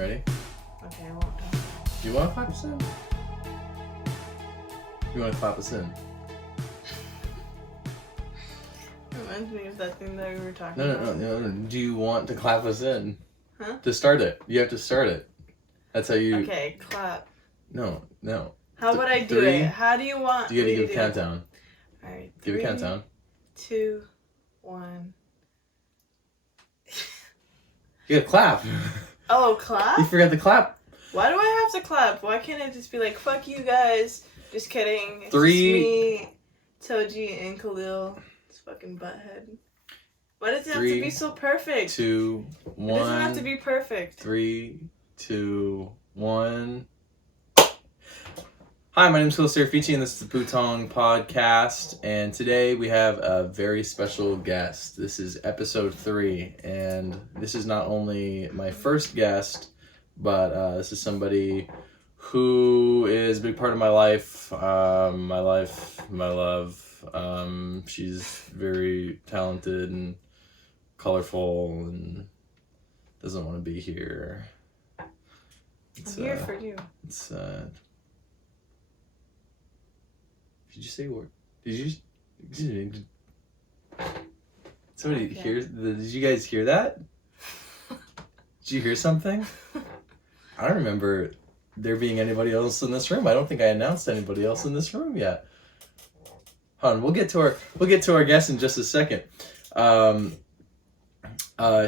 Ready? Okay, I won't talk. Do you want to clap us in? You want to clap us in? Reminds me of that thing that we were talking No. about. Do you want to clap us in? Huh? To start it. You have to start it. That's how you... Okay, clap. No. How would I do it? How do you want You gotta me give to a do countdown. it? Alright. Give a countdown. 2, 1. You gotta clap. Oh, clap? You forgot the clap. Why do I have to clap? Why can't I just be like, fuck you guys? Just kidding. It's 3. just me, Toji, and Khalil. This fucking butthead. Why does it have to be so perfect? 2, 1. It doesn't have to be perfect. 3, 2, 1. Hi, my name is Khalil Serafici, and this is the Putong podcast. And today we have a very special guest. This is episode 3, and this is not only my first guest, but this is somebody who is a big part of my life, my love. She's very talented and colorful and doesn't want to be here. I'm here for you. Did you say a word? Did somebody hear? Did you guys hear that? Did you hear something? I don't remember there being anybody else in this room. I don't think I announced anybody else in this room yet. Hold on, we'll get to our guest in just a second.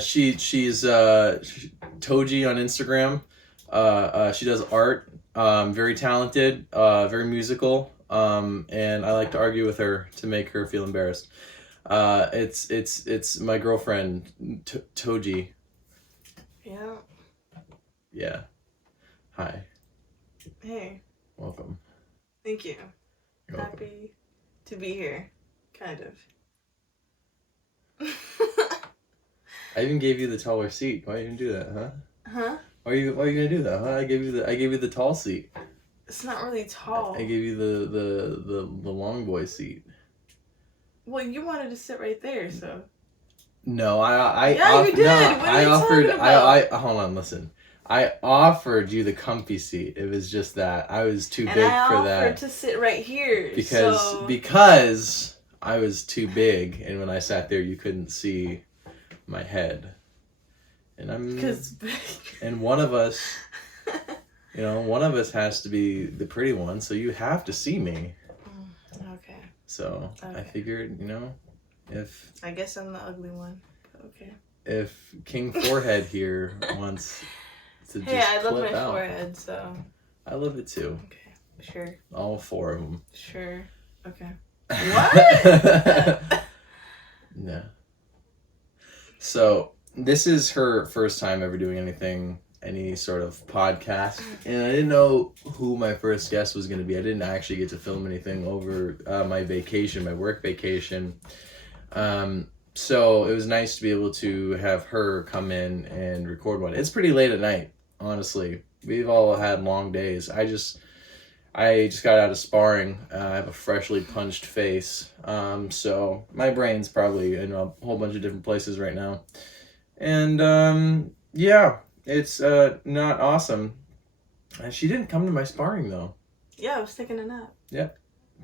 She's Toji on Instagram. She does art. Very talented. Very musical. And I like to argue with her to make her feel embarrassed. It's my girlfriend, Toji. Yeah. Yeah. Hi. Hey. Welcome. Thank you. You're welcome. Happy to be here. Kind of. I even gave you the taller seat. Why you didn't do that, huh? Huh? Why are you gonna do that, huh? I gave you the tall seat. It's not really tall. I gave you the long boy seat. Well, you wanted to sit right there, so. No, you did. No, what are you talking about? I hold on, listen. I offered you the comfy seat. It was just that I was too big for that. And I offered to sit right here. Because I was too big, and when I sat there, you couldn't see my head. And one of us, one of us has to be the pretty one, so you have to see me. Okay. So okay. I figured, if I guess I'm the ugly one. Okay. If King Forehead here wants to just I love clip my out. forehead, so. I love it too. Okay. Sure. All 4 of them. Sure. Okay. What? Yeah. So this is her first time ever doing any sort of podcast, and I didn't know who my first guest was going to be. I didn't actually get to film anything over my work vacation. So it was nice to be able to have her come in and record one. It's pretty late at night, honestly. We've all had long days. I just got out of sparring. I have a freshly punched face. So my brain's probably in a whole bunch of different places right now. And yeah, it's not awesome. She didn't come to my sparring though. Yeah, I was taking a nap. Yep.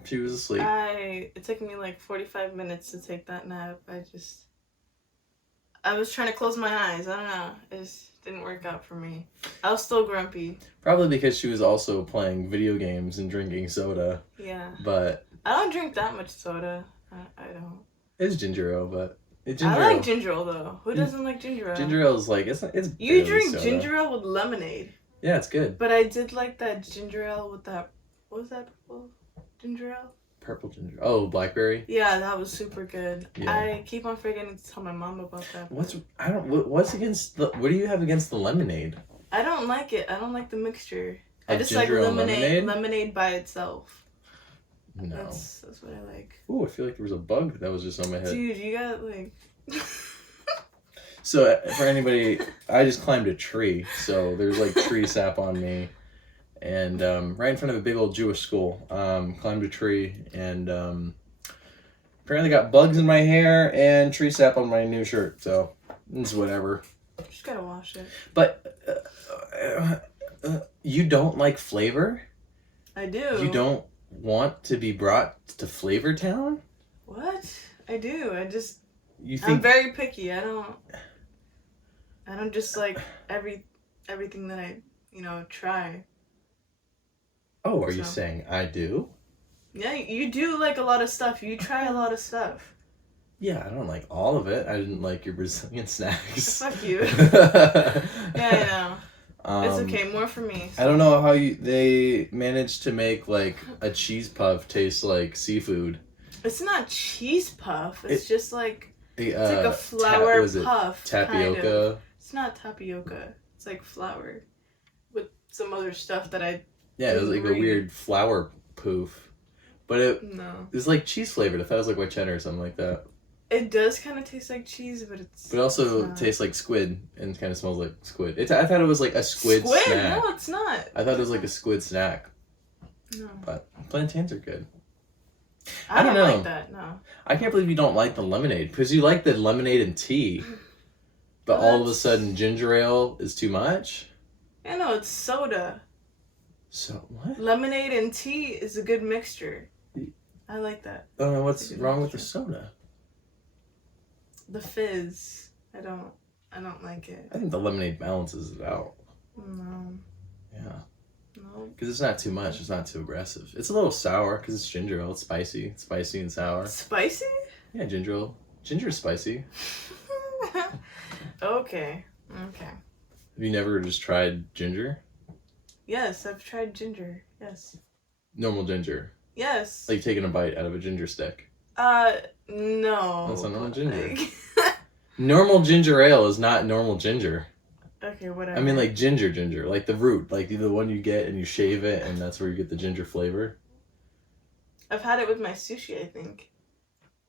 She was asleep. It took me like 45 minutes to take that nap. I was trying to close my eyes. I don't know. It just didn't work out for me. I was still grumpy. Probably because she was also playing video games and drinking soda. Yeah. But I don't drink that much soda. I don't. It's ginger ale, but I like ginger ale though. Who doesn't like ginger ale? Ginger ale is like it's. You drink soda. ginger ale with lemonade. Yeah, it's good. But I did like that ginger ale with that. What was that purple ginger ale? Purple ginger. Oh, blackberry. Yeah, that was super good. Yeah. I keep on forgetting to tell my mom about that. What's against the? What do you have against the lemonade? I don't like it. I don't like the mixture. Of I just like lemonade by itself. No. That's what I like. Ooh, I feel like there was a bug that was just on my head. Dude, you got like. So for anybody, I just climbed a tree, so there's like tree sap on me, and right in front of a big old Jewish school. Climbed a tree and apparently got bugs in my hair and tree sap on my new shirt. So it's whatever. Just gotta wash it. But you don't like flavor? I do. You don't want to be brought to Flavor Town? What? I do. You think... I'm very picky. I don't just like everything that I, try. Oh, are you saying I do? Yeah, you do like a lot of stuff. You try a lot of stuff. Yeah, I don't like all of it. I didn't like your Brazilian snacks. Fuck you. Yeah, I know. It's okay. More for me. So. I don't know how they managed to make like a cheese puff taste like seafood. It's not cheese puff. It's just like it's like a flour puff. Tapioca. Kind of. It's not tapioca. It's like flour with some other stuff that I. Yeah, it was like a weird flour poof, but it was like cheese flavored. I thought it was like white cheddar or something like that. It does kind of taste like cheese, but it's. But it also tastes like squid and kind of smells like squid. I thought it was like a squid snack. No, it's not. I thought it was like a squid snack. No. But plantains are good. I don't know. Like that, no. I can't believe you don't like the lemonade because you like the lemonade and tea, but all of a sudden ginger ale is too much. I know it's soda. So what? Lemonade and tea is a good mixture. I like that. What's wrong with the soda? The fizz. I don't like it. I think the lemonade balances it out. No. Yeah. No. Because it's not too much. It's not too aggressive. It's a little sour because it's ginger ale. It's spicy. It's spicy and sour. Spicy? Yeah, ginger ale. Ginger is spicy. Okay. Have you never just tried ginger? Yes, I've tried ginger. Yes. Normal ginger? Yes. Like taking a bite out of a ginger stick? No. That's not normal ginger. Normal ginger ale is not normal ginger. Okay, whatever. I mean like ginger, like the root, like the one you get and you shave it and that's where you get the ginger flavor. I've had it with my sushi, I think.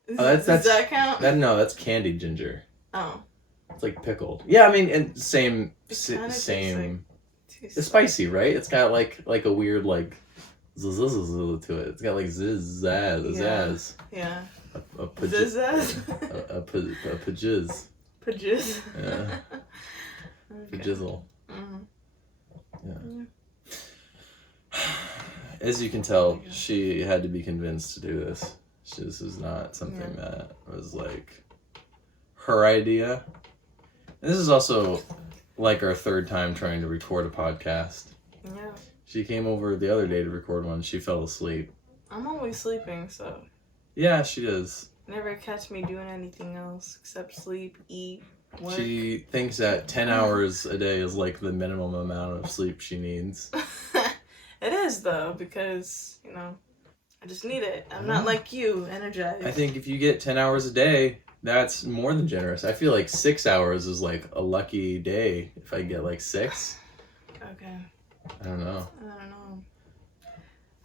Does that count? No, that's candied ginger. Oh. It's like pickled. Yeah, I mean, and same. It's spicy, right? It's got like a weird like zzz to it. It's got like zazz. Yeah. A pajiz. Pajiz. Yeah. Pajizzle. Mm-hmm. Yeah. As you can tell, she had to be convinced to do this. This is not something that was like her idea. This is also like our third time trying to record a podcast. Yeah. She came over the other day to record one. She fell asleep. I'm always sleeping, so. Yeah, she does. Never catch me doing anything else except sleep, eat, work. She thinks that 10 hours a day is like the minimum amount of sleep she needs. It is, though, because, I just need it. I'm not like you, energized. I think if you get 10 hours a day, that's more than generous. I feel like 6 hours is like a lucky day if I get like 6. Okay. I don't know.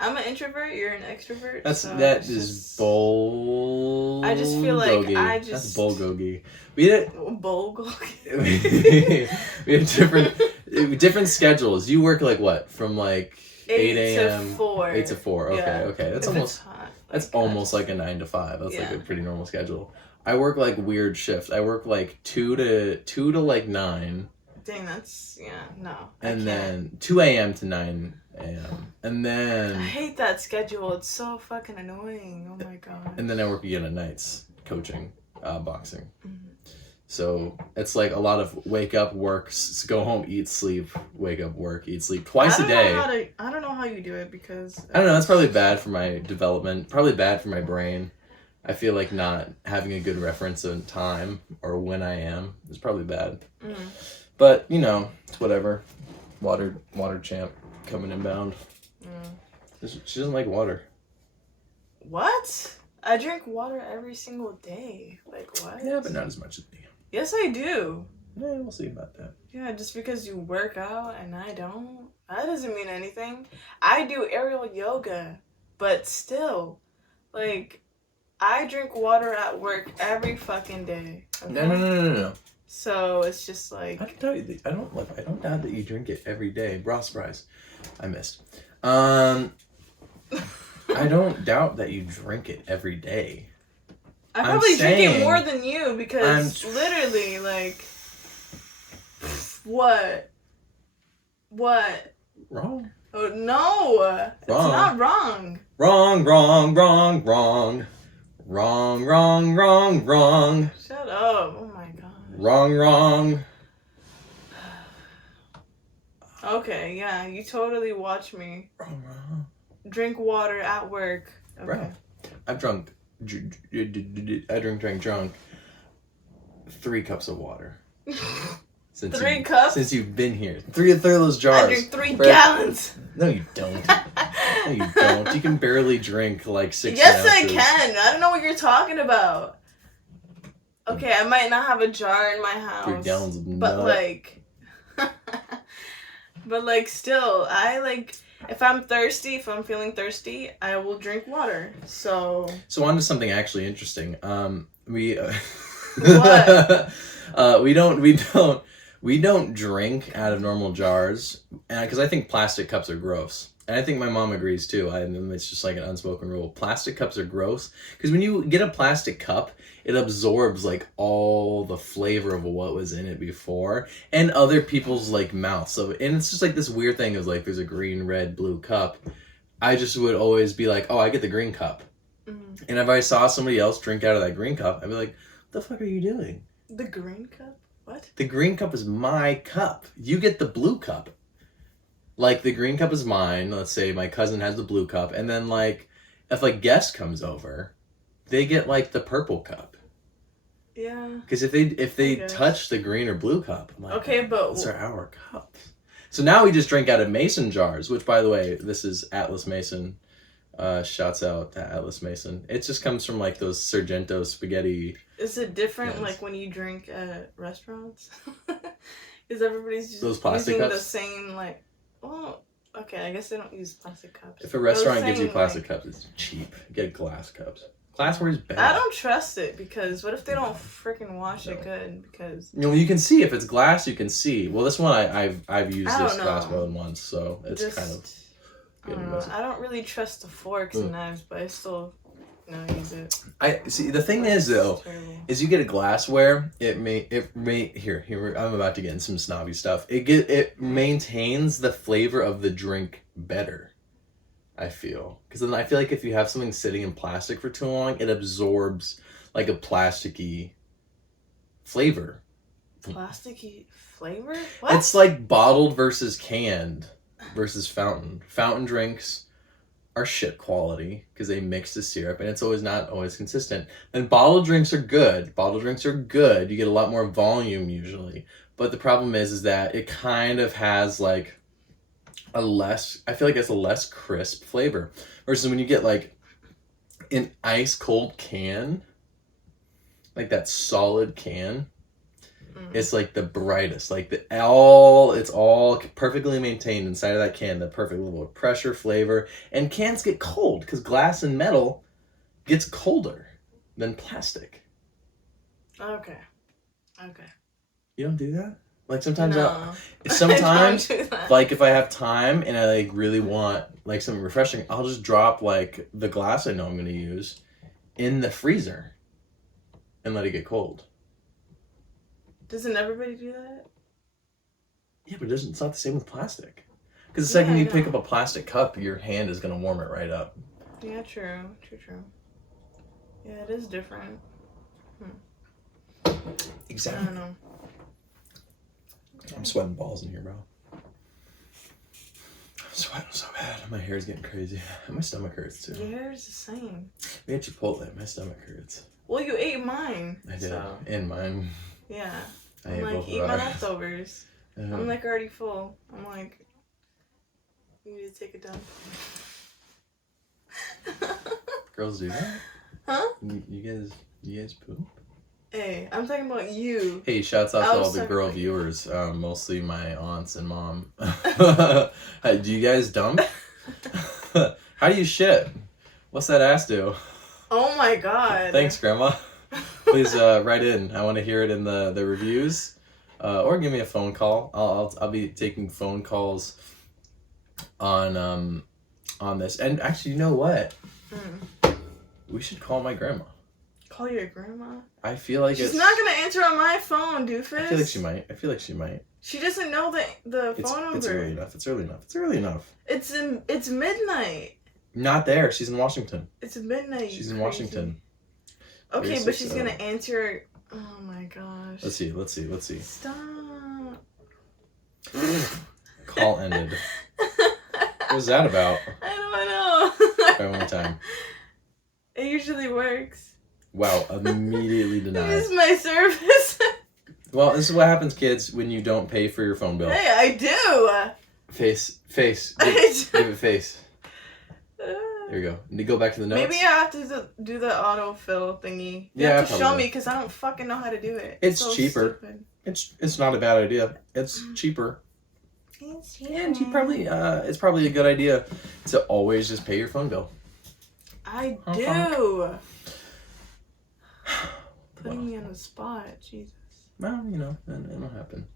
I'm an introvert. You're an extrovert. That is bull. I just feel like that's bulgogi. We had bulgogi. we had different schedules. You work like what? From like 8 a.m. to 4. 8 to 4. Okay. That's almost. That's almost like a 9 to 5. That's like a pretty normal schedule. I work like weird shifts. I work like 2 to like 9. Dang, that's no. And then 2 a.m. to 9 a.m. And then I hate that schedule. It's so fucking annoying. Oh my god. And then I work again at nights, coaching, boxing. Mm-hmm. So it's like a lot of wake up, work, go home, eat, sleep, wake up, work, eat, sleep twice a day. I don't know how you do it because I don't know. That's probably bad for my development. Probably bad for my brain. I feel like not having a good reference in time or when I am is probably bad. Mm. But it's whatever. Water champ coming inbound. Mm. She doesn't like water. What? I drink water every single day. Like what? Yeah, but not as much as me. Yes, I do. Yeah, we'll see about that. Yeah, just because you work out and I don't, that doesn't mean anything. I do aerial yoga, but still, like, I drink water at work every fucking day. Okay? No. So it's just like I can tell you, I don't doubt that you drink it every day. Bra surprise, I missed. I don't doubt that you drink it every day. I probably drink it more than you because literally, like, What? What? Wrong. Oh, no. It's not wrong. Wrong, wrong, wrong, wrong. Wrong, wrong, wrong, wrong. Shut up. Oh my god. Wrong, wrong. Okay, yeah, you totally watch me Wrong, wrong. drink water at work. Okay. Bro, I've drank 3 cups of water. Since 3 cups? Since you've been here. 3 of those jars. I drink 3 gallons. No, you don't. No, you don't. You can barely drink like 6 Yes, ounces. I can. I don't know what you're talking about. Okay, I might not have a jar in my house. 3 gallons of but nut. like, but like, still, I like. If I'm thirsty, if I'm feeling thirsty, I will drink water. So on to something actually interesting. We What? we don't drink out of normal jars, and because I think plastic cups are gross, and I think my mom agrees too. It's just like an unspoken rule. Plastic cups are gross because when you get a plastic cup, it absorbs like all the flavor of what was in it before and other people's like mouth. So and it's just like this weird thing of like there's a green, red, blue cup. I just would always be like, oh, I get the green cup. Mm. And if I saw somebody else drink out of that green cup, I'd be like, what the fuck are you doing? The green cup? What? The green cup is my cup. You get the blue cup. Like, the green cup is mine. Let's say my cousin has the blue cup. And then, like, if a guest comes over, they get, like, the purple cup. Yeah. Because if they touch the green or blue cup, I'm like, okay, but those are our cups. So now we just drink out of mason jars, which, by the way, this is Atlas Mason. Shouts out to Atlas Mason. It just comes from like those Sargento spaghetti. Is it different Yes. like when you drink at restaurants? Is everybody's just Those plastic using cups? the same like? Well, okay, I guess they don't use plastic cups. If a restaurant Those gives you same, plastic like, cups, it's cheap. Get glass cups. Glassware is bad. I don't trust it because what if they don't freaking wash it good? Because you can see if it's glass. You can see. Well, this one I've used I don't this know. glass more than once, so it's just, kind of. I don't know. I don't really trust the forks and knives, but I still use it. I see. The thing is though, is you get a glassware. It may here. I'm about to get in some snobby stuff. It maintains the flavor of the drink better. I feel because then I feel like if you have something sitting in plastic for too long, it absorbs like a plasticky flavor. Plasticky flavor? What? It's like bottled versus canned versus fountain. Fountain drinks are shit quality because they mix the syrup and it's not always consistent. And bottled drinks are good. Bottled drinks are good. You get a lot more volume usually. But the problem is that it kind of has like I feel like it's a less crisp flavor. Versus when you get like an ice cold can, like that solid can, it's like the brightest, like it's all perfectly maintained inside of that can, the perfect level of pressure, flavor, and cans get cold because glass and metal gets colder than plastic. Okay. You don't do that? Like sometimes No. sometimes I don't do that. like if I have time and I like really want like something refreshing, I'll just drop like the glass I know I'm going to use in the freezer and let it get cold. Doesn't everybody do that? Yeah, but it's not the same with plastic. Because the second Yeah, you I pick know. up a plastic cup, your hand is going to warm it right up. Yeah, true. Yeah, it is different. I Exactly. don't know. I'm sweating balls in here, bro. I'm sweating so bad. My hair's getting crazy. My stomach hurts too. Your hair is the same. We had Chipotle. My stomach hurts. Well, you ate mine. I did. So, And mine. yeah. I I'm ate like, both eat of my ours. leftovers. I'm like already full. I'm like, you need to take a dump. Girls do that? Huh? You guys poop? Hey, I'm talking about you. Hey, shouts out I to all was the talking girl about you. viewers, mostly my aunts and mom. Hey, do you guys dump? How do you shit? What's that ass do? Oh my god. Thanks, Grandma. Please write in. I want to hear it in the reviews, or give me a phone call. I'll be taking phone calls on this. And actually, you know what? We should call my grandma. Call your grandma? I feel like She's not gonna answer on my phone, doofus. I feel like she might. She doesn't know the phone number. It's early enough. It's early enough. It's early enough. It's midnight. Not there. She's in Washington. It's midnight. She's in Washington. Okay, but she's gonna answer. Oh my gosh. Let's see. Stop. Call ended. What was that about? I don't know. Try one more time. It usually works. Wow, immediately denied. This is my service. Well, this is what happens, kids, when you don't pay for your phone bill. Hey, I do. Face. Give it face. There you go. Need to go back to the notes. Maybe I have to do the autofill thingy. You have to show me because I don't fucking know how to do it. It's so cheaper. Stupid. It's not a bad idea. It's cheaper. It's cheaper. And you probably it's probably a good idea to always just pay your phone bill. I do. Putting me on the spot, Jesus. Well, you know, it'll happen.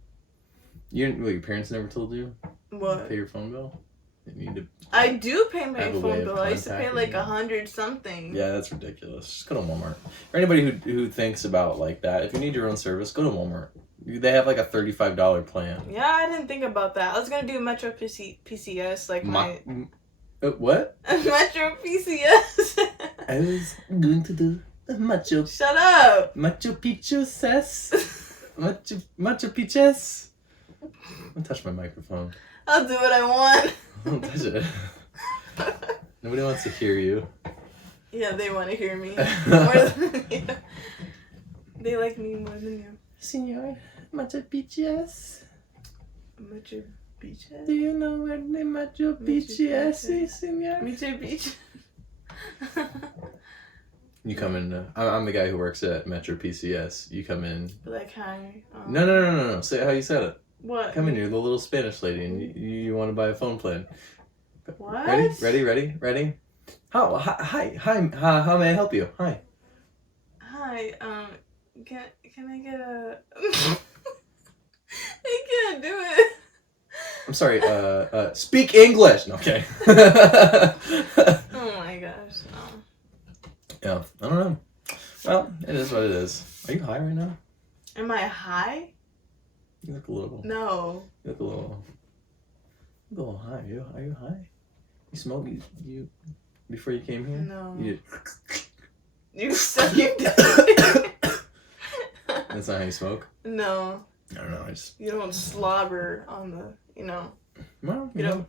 Your parents never told you? What? Pay your phone bill? You need to. I do pay my have a way phone of bill. I used to pay contacting like 100 something. Yeah, that's ridiculous. Just go to Walmart. For anybody who thinks about like that, if you need your own service, go to Walmart. They have like a $35 plan. Yeah, I didn't think about that. I was gonna do Metro PCS like my. What? Metro PCS. I was going to do Macho. Shut up. Machu Picchu says. Machu Picchu. Don't touch my microphone. I'll do what I want. Don't touch it. Nobody wants to hear you. Yeah, they want to hear me more than you. They like me more than you. Senor, Machu Picchu. Machu Picchu? Do you know where the Machu Picchu is, senor? Machu Picchu. You come in. I'm the guy who works at Metro PCS. You come in. Like, hi. No. Say how you said it. What? Come in. You're the little Spanish lady, and you want to buy a phone plan. What? Ready? Hi. How may I help you? Hi. Hi. Can I get a? I can't do it. I'm sorry. Speak English. Okay. Oh my gosh. No. Yeah. I don't know. Well, it is what it is. Are you high right now? Am I high? You look a little. No. You look a little high. Are you high? You smoke you before you came here? No. You suck your dick. That's not how you smoke? No. I don't know. You don't slobber on the. Well, you know,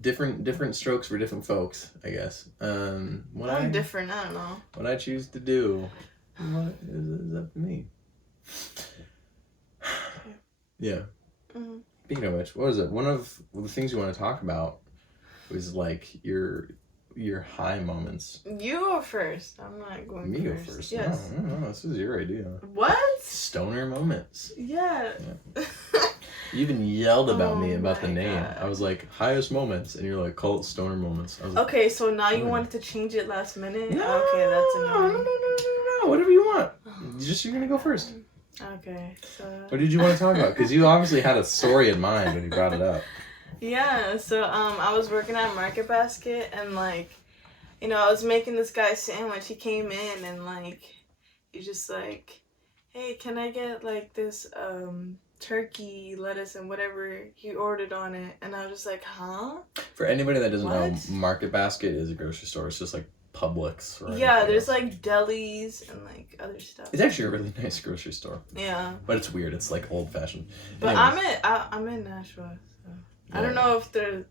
different strokes for different folks, I guess. I'm different. I don't know. What I choose to do, what is up to me. Yeah. Mm-hmm. Speaking of which, what is it? One of the things you want to talk about was like your high moments. You go first. I'm not going Me first. go first. Yes. No. This is your idea. What? Stoner moments. Yeah. You even yelled about me Oh about the my name. God. I was like, highest moments, and you're like, call it stoner moments. I was like, Okay, so now you okay. wanted to change it last minute? No, Okay, that's annoying. No. Whatever you want. You're gonna go first. Okay, so. What did you want to talk about? Because you obviously had a story in mind when you brought it up. Yeah, so I was working at Market Basket and I was making this guy sandwich. He came in and he's just like, hey, can I get like this turkey, lettuce, and whatever he ordered on it? And I was just like, huh? For anybody that doesn't know, What? Market Basket is a grocery store. It's just like Publix. Right? Yeah, there's like delis and like other stuff. It's actually a really nice grocery store. Yeah. But it's weird. It's like old fashioned. But Anyways. I'm in Nashua, so I don't know if they're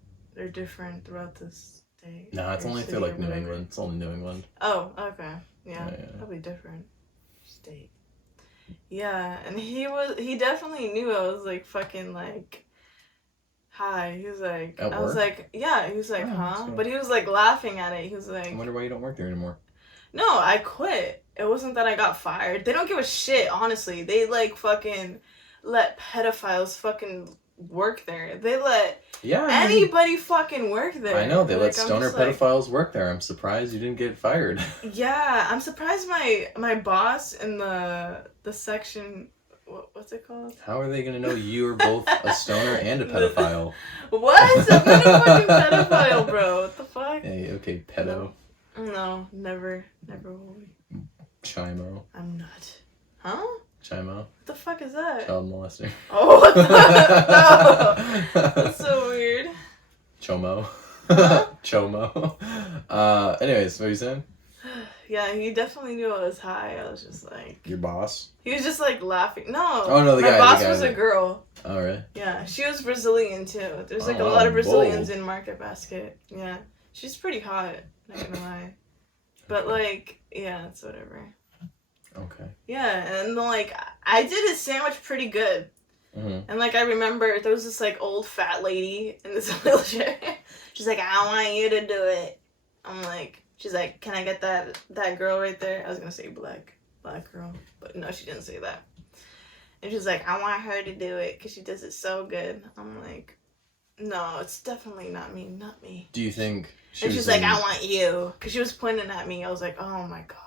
different throughout the state. No, it's or only if they're city like or New whatever. England. It's only New England. Oh, okay. Yeah, Yeah. probably different state. Yeah, and he definitely knew I was like fucking like hi. He was like At I was work? like, yeah, he was like, Oh, huh? that's good. But he was like laughing at it. He was I like, wonder why you don't work there anymore. no, I quit. It wasn't that I got fired. They don't give a shit, honestly. They like fucking let pedophiles fucking work there. They let anybody fucking work there. I know, they let I'm stoner just like, pedophiles work there. I'm surprised you didn't get fired. yeah, I'm surprised my boss in the section, what's it called? How are they going to know you are both a stoner and a pedophile? What? I'm not a fucking pedophile, bro. What the fuck? Hey, okay, pedo. No, never will be. Chimo. I'm not. Huh? Chimo. What the fuck is that? Child molester. Oh, what the no. That's so weird. Chomo. Huh? Chomo. Anyways, what are you saying? Yeah, he definitely knew I was high. I was just like... Your boss? He was just like laughing. No. Oh, no, the guy. My boss was a girl. Oh, really? Yeah, she was Brazilian too. There's like a lot of Brazilians in Market Basket. Yeah. She's pretty hot, not gonna lie. But like, yeah, it's whatever. Okay. Yeah, and like, I did his sandwich pretty good. Mm-hmm. And like, I remember there was this like old fat lady in this wheelchair. She's like, I want you to do it. I'm like, she's like, can I get that girl right there? I was gonna say black girl, but no, she didn't say that. And she's like, I want her to do it because she does it so good. I'm like, no, it's definitely not me. Do you think she's like, I want you. Because she was pointing at me. I was like, oh my God.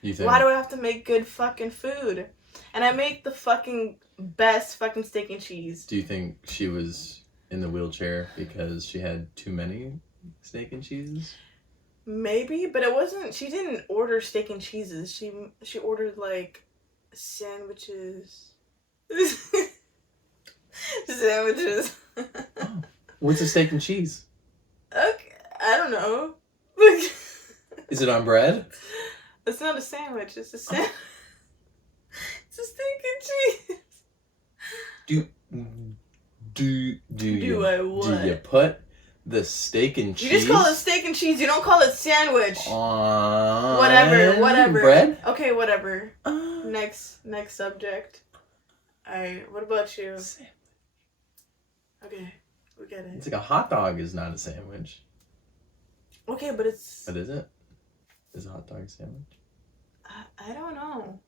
You think? Why do I have to make good fucking food? And I make the fucking best fucking steak and cheese. Do you think she was in the wheelchair because she had too many steak and cheeses? Maybe, but it wasn't, she didn't order steak and cheeses. She ordered like sandwiches. Sandwiches. Oh. What's a steak and cheese? Okay, I don't know. Is it on bread? It's not a sandwich. It's a sandwich. It's a steak and cheese. Do you put the steak and cheese? You just call it steak and cheese. You don't call it sandwich. On Whatever. bread? Okay, whatever. Next subject. Alright, what about you? Okay, we get it. It's like a hot dog is not a sandwich. Okay, but it's... But is it? Is a hot dog a sandwich? I don't know.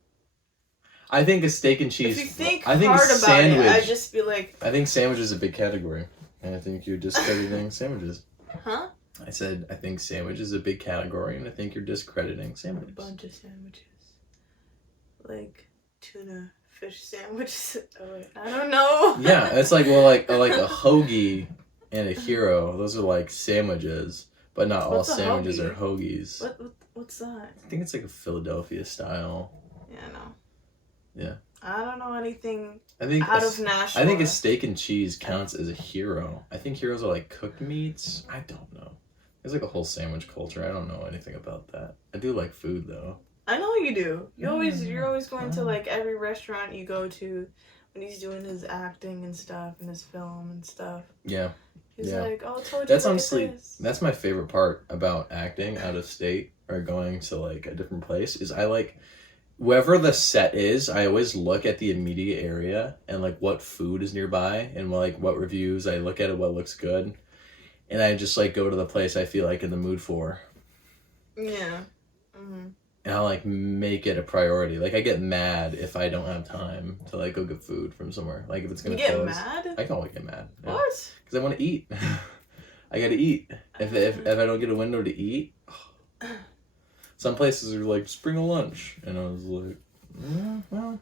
I think a steak and cheese... If you think hard about sandwich, it, I'd just be like... I think sandwich is a big category. And I think you're discrediting sandwiches. Huh? I said, I think sandwich is a big category, and I think you're discrediting sandwiches. A bunch of sandwiches. Like tuna fish sandwiches. Oh, wait, I don't know. Yeah, it's like, well, like a hoagie and a hero. Those are like sandwiches, but not all sandwiches are hoagies. What's that? I think it's like a Philadelphia style. Yeah, no. Yeah. I don't know anything I think out of Nashville. I think a steak and cheese counts as a hero. I think heroes are like cooked meats. I don't know. There's like a whole sandwich culture. I don't know anything about that. I do like food though. I know you do. You're always going to like every restaurant you go to when he's doing his acting and stuff and his film and stuff. Yeah. He's like, oh, I told you. That's honestly, that's my favorite part about acting out of state or going to like a different place is I like wherever the set is, I always look at the immediate area and like what food is nearby and like what reviews. I look at it, what looks good. And I just like go to the place I feel like in the mood for. Yeah. Mm-hmm. And I like make it a priority. Like I get mad if I don't have time to like go get food from somewhere. Like if it's gonna close. You get mad? I can always get mad. Yeah. What? Because I want to eat. I gotta eat. If I don't get a window to eat, some places are like just bring a lunch, and I was like, well,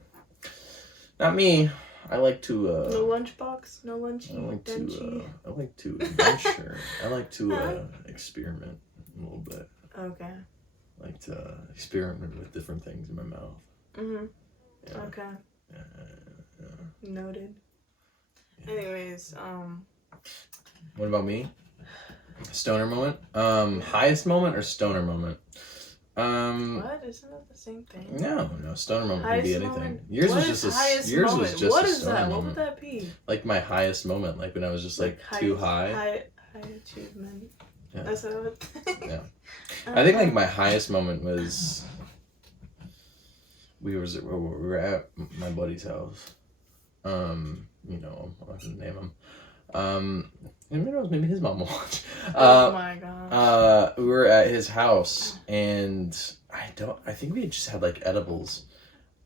not me. I like to. No lunchbox, no lunchy. I like to venture. I like to experiment a little bit. Okay. I like to experiment with different things in my mouth. Mhm. Yeah. Okay. Yeah. Noted. Yeah. Anyways, What about me? Stoner moment? Highest moment or stoner moment? What? Isn't that the same thing? No, stoner moment Highest can be anything. moment? Yours What was is just highest yours moment? was just What a is stoner that? moment. What would that be? Like my highest moment, like when I was just like too high. High achievement. Yeah. That's what I would think. Yeah. I think like my highest moment was we were at my buddy's house. You know, I can name him. Maybe his mom will watch. Oh my gosh. We were at his house and I think we just had like edibles.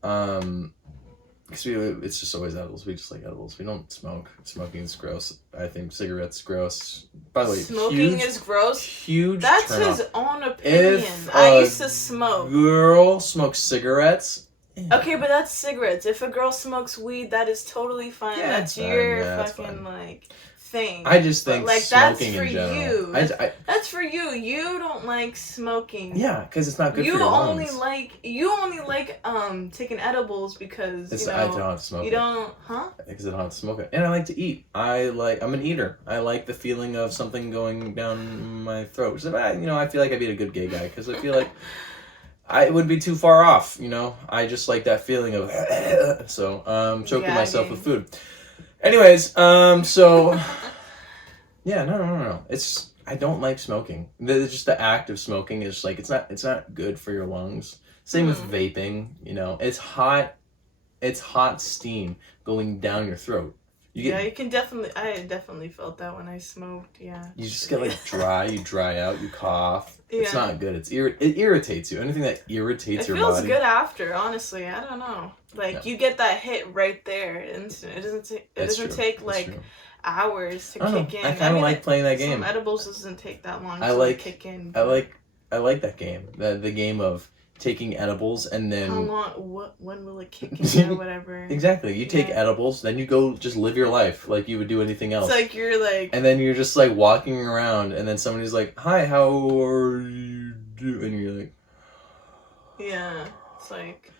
Because it's just always edibles. We just like edibles. We don't smoke. Smoking is gross. I think cigarettes gross. By the way, smoking is gross. Huge. That's his own opinion. If I used to smoke. Girl smokes cigarettes. Okay, but that's cigarettes. If a girl smokes weed, that is totally fine. Yeah, that's fine. your Yeah, fucking like thing. I just think like smoking that's for in general. you. I That's for you. You don't like smoking. yeah, because it's not good for your lungs. You only like taking edibles because I don't have to smoke you it. don't, huh? Because I don't have to smoke it, and I like to eat. I'm an eater. I like the feeling of something going down my throat. Which is, I feel like I'd be a good gay guy because I feel like it would be too far off. I just like that feeling of choking myself with food. Anyways, so yeah, no. I don't like smoking. Just the act of smoking is like it's not good for your lungs. Same with vaping. It's hot. It's hot steam going down your throat. You can definitely. I definitely felt that when I smoked. Yeah. You just get like dry. You dry out. You cough. Yeah. It's not good. It irritates you. Anything that irritates your body. It feels good after. Honestly, I don't know. Like you get that hit right there. Instant. It doesn't take like hours to kick in. I kind of like playing that game. Some edibles doesn't take that long to kick in. I like that game. The game of taking edibles and then how long? When will it kick in or whatever? Exactly. You take edibles, then you go just live your life like you would do anything else. It's like you're like, and then you're just like walking around, and then somebody's like, "Hi, how are you doing?" And you're like, yeah. It's like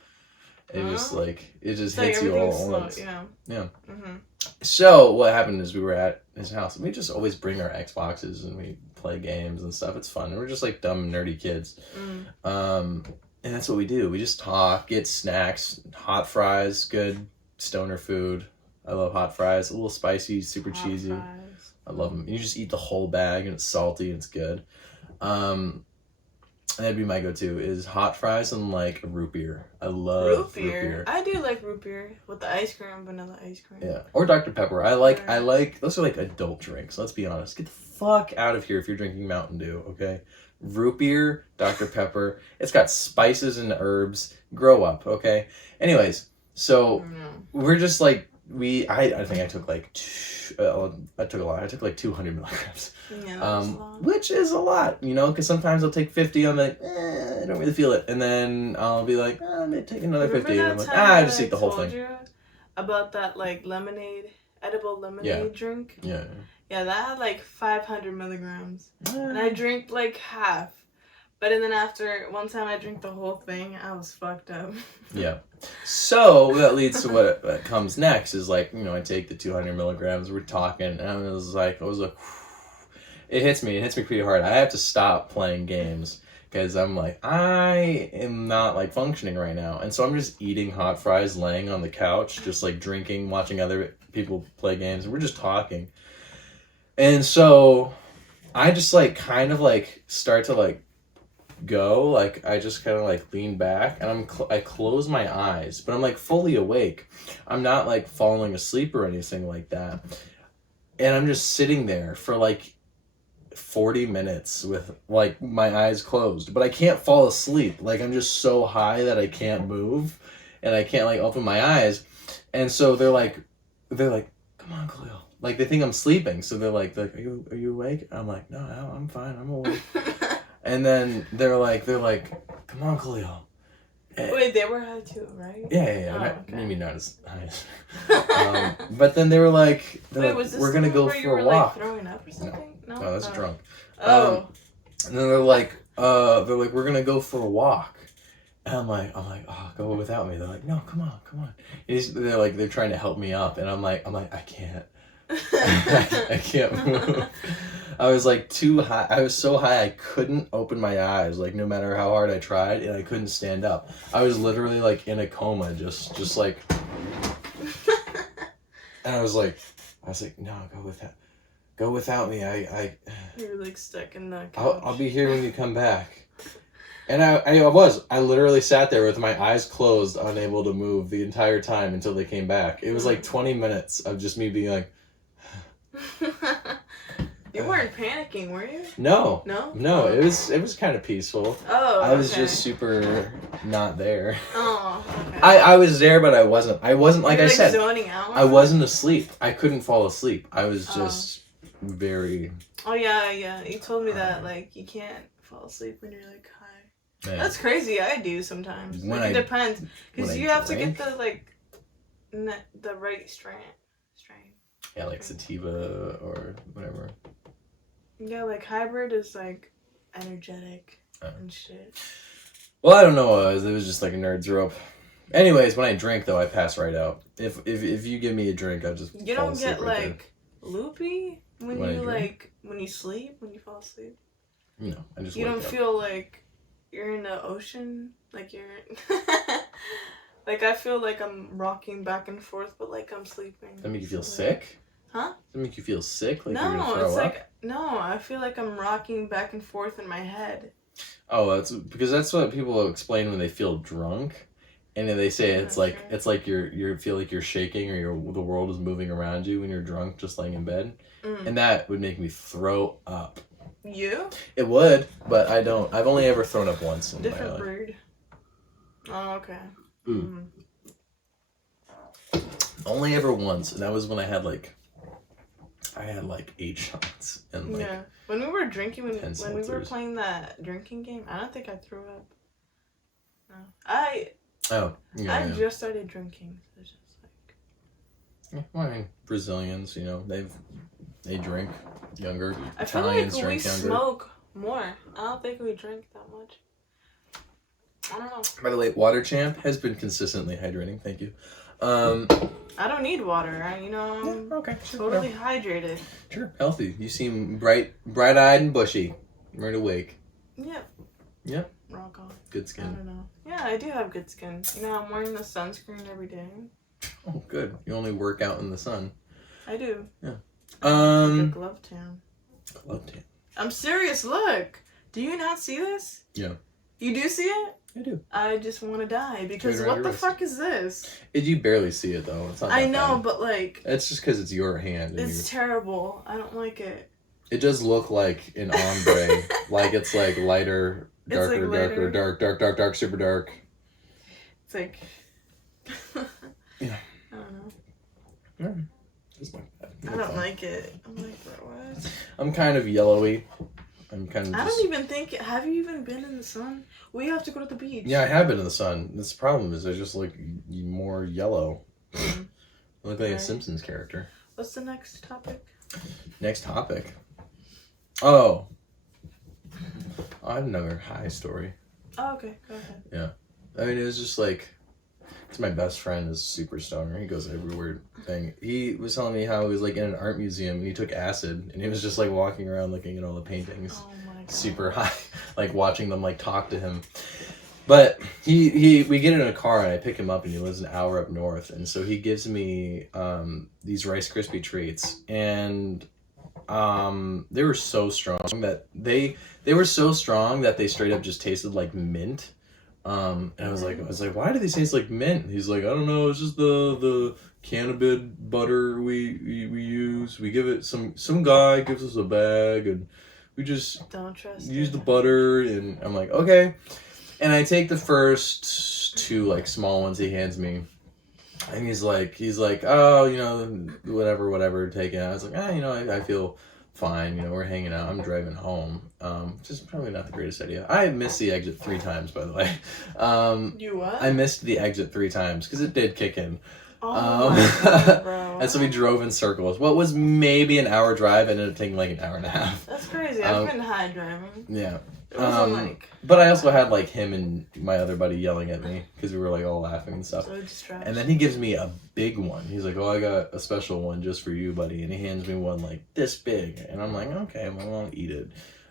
it just hits you all at once. Yeah. Mm-hmm. So what happened is we were at his house, and we just always bring our Xboxes and we play games and stuff. It's fun. We're just like dumb nerdy kids. And that's what we do. We just talk, get snacks, hot fries, good stoner food. I love hot fries. A little spicy, super cheesy. Fries. I love them. You just eat the whole bag, and it's salty and it's good. That'd be my go-to is hot fries and like root beer. I love root beer. I do like root beer with the ice cream, vanilla ice cream. Yeah, or Dr. Pepper. I like those are like adult drinks. Let's be honest. Get the fuck out of here if you're drinking Mountain Dew. Okay. Root beer, Dr. Pepper. It's got spices and herbs. Grow up, okay? Anyways, so we're just like I think I took like I took a lot. I took like 200 milligrams. Yeah, which is a lot, because sometimes I'll take 50. I'm like, I don't really feel it, and then I'll be like, I'm gonna take another 50. And I'm like, I just eat the whole thing. About that like edible lemonade drink. Yeah. Yeah, that had like 500 milligrams. And I drank like half. But then after, one time I drank the whole thing, I was fucked up. Yeah. So that leads to what comes next is like, I take the 200 milligrams, we're talking, and I was like, it hits me pretty hard. I have to stop playing games because I'm like, I am not like functioning right now. And so I'm just eating hot fries, laying on the couch, just like drinking, watching other people play games. And we're just talking. And so I just like kind of like start to like go, like I just kind of like lean back and I close my eyes, but I'm like fully awake. I'm not like falling asleep or anything like that. And I'm just sitting there for like 40 minutes with like my eyes closed, but I can't fall asleep. Like I'm just so high that I can't move and I can't like open my eyes. And so they're like, come on, Khalil. Like they think I'm sleeping, so they're like, are you awake? I'm like, no, I'm fine, I'm awake. And then they're like, come on, Khalil. Wait, they were high too, right? Yeah. Maybe not as high. But then they were like, we're gonna go for a walk. Like, throwing up or something? No, that's drunk. Oh. And then they're like, we're gonna go for a walk. And I'm like, oh, go without me. They're like, no, come on. They're trying to help me up, and I'm like, I can't. I can't move. I was like too high. I was so high I couldn't open my eyes, like no matter how hard I tried, and I couldn't stand up. I was literally like in a coma, just like. And I was like, no, go without me. You were like stuck in the couch. I'll be here when you come back. And I literally sat there with my eyes closed, unable to move the entire time until they came back. It was like 20 minutes of just me being like. You weren't panicking, were you? No. No, it was kind of peaceful. Oh, I was just super not there. Oh, okay. I was there, but I wasn't like I said. Zoning out? I wasn't asleep. I couldn't fall asleep. I was just very. Oh yeah. You told me that like you can't fall asleep when you're like high. Yeah. That's crazy. I do sometimes. It depends because you have to get the like the right strain. Yeah, like sativa or whatever. Yeah, like hybrid is like energetic and shit. Well, I don't know what it was. It was just like a nerd's rope. Anyways, when I drink though, I pass right out. If you give me a drink, I just You fall don't asleep get right like loopy when When I you drink? like when you sleep, when you fall asleep. there. No, I just You wake don't up. feel like you're in the ocean, like you're like I feel like I'm rocking back and forth, but like I'm sleeping. Does that make you feel So, like- sick? Huh? Does that make you feel sick? Like you're gonna No, throw it's up? like no. I feel like I'm rocking back and forth in my head. Oh, that's because that's what people explain when they feel drunk, and then they say I'm it's not like sure. it's like you feel like you're shaking or the world is moving around you when you're drunk, just laying in bed, and that would make me throw up. You? It would, but I don't. I've only ever thrown up once in Different my life. breed. Oh, okay. Only ever once, and that was when I had like 8 shots and like. Yeah. When we were drinking, when we were seltzers. playing that drinking game, I don't think I threw up. No. Oh, yeah. I just started drinking, so it's just like. Yeah, well, I mean, Brazilians, they drink younger. I feel Italians like we drink younger. smoke more. I don't think we drink that much. I don't know. By the way, Water Champ has been consistently hydrating. Thank you. I don't need water. I'm okay, sure. totally hydrated. Sure, healthy. You seem bright-eyed and bushy. Right awake. Yep. Yep. Rock on. Good I skin. don't know. Yeah, I do have good skin. I'm wearing the sunscreen every day. Oh, good. You only work out in the sun. I do. Yeah. Like a glove tan. Glove tan. I'm serious. Look. Do you not see this? Yeah. You do see it? I do. I just want to die because around what your the wrist. fuck is this? You barely see it though. It's not. I that know, bad. but like. It's just because it's your hand. And It's terrible. I don't like it. It does look like an ombre. Like it's like lighter, darker, It's like darker, lighter. dark, super dark. It's like. Yeah. I don't know. Yeah. It's not bad. I don't like it. I'm like, what? I'm kind of yellowy. I'm kind of I just... don't even think. Have you even been in the sun? We have to go to the beach. Yeah, I have been in the sun. This problem is I just look more yellow. Mm. I look like a Right. Simpsons character. What's the next topic? Next topic. Oh. I have another high story. Oh, okay. Go ahead. I mean, it was just like, it's my best friend is super stoner. He goes every weird thing. He was telling me how he was like in an art museum and he took acid and he was just like walking around looking at all the paintings. Oh my god. Super high, like watching them like talk to him. But we get in a car and I pick him up and he lives an hour up north, and so he gives me these Rice Krispie treats, and they were so strong that they they straight up just tasted like mint. And I was like, why do these taste like mint? He's like, I don't know, it's just the cannabis butter we use. We give it some guy gives us a bag and we just Don't trust use it. the butter, and I'm like, okay. And I take the first 2 like small ones he hands me. And he's like, oh, whatever, take it. I was like, I feel fine, we're hanging out. I'm driving home. Just probably not the greatest idea. I missed the exit 3 times, by the way. You what? I missed the exit 3 times because it did kick in. Oh my god, bro. And so we drove in circles. What was maybe an hour drive ended up taking like an hour and a half. That's crazy. I've been high driving. Yeah. It wasn't like. But I also had like him and my other buddy yelling at me because we were like all laughing and stuff. So distracted. And then he gives me a big one. He's like, "Oh, I got a special one just for you, buddy." And he hands me one like this big, and I'm like, "Okay, I'll eat it."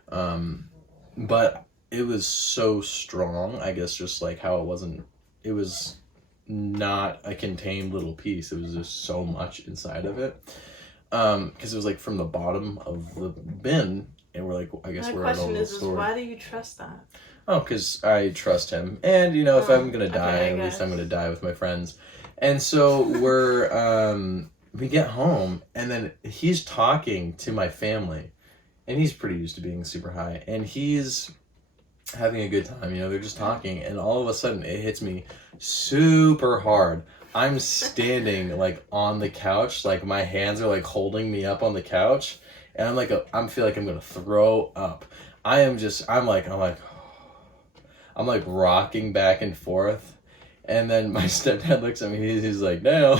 But it was so strong. I guess just like how it wasn't. It was not a contained little piece. It was just so much inside of it. Because it was like from the bottom of the bin. And we're like, I guess My we're at a question little is store. why do you trust that? Oh, because I trust him. And, if I'm going to die, okay, I at least I'm guess. going to die with my friends. And so we get home, and then he's talking to my family. And he's pretty used to being super high. And he's having a good time, they're just talking. And all of a sudden, it hits me super hard. I'm standing, like, on the couch. Like, my hands are, like, holding me up on the couch. And I feel like I'm going to throw up. I'm like rocking back and forth. And then my stepdad looks at me. He's like, no.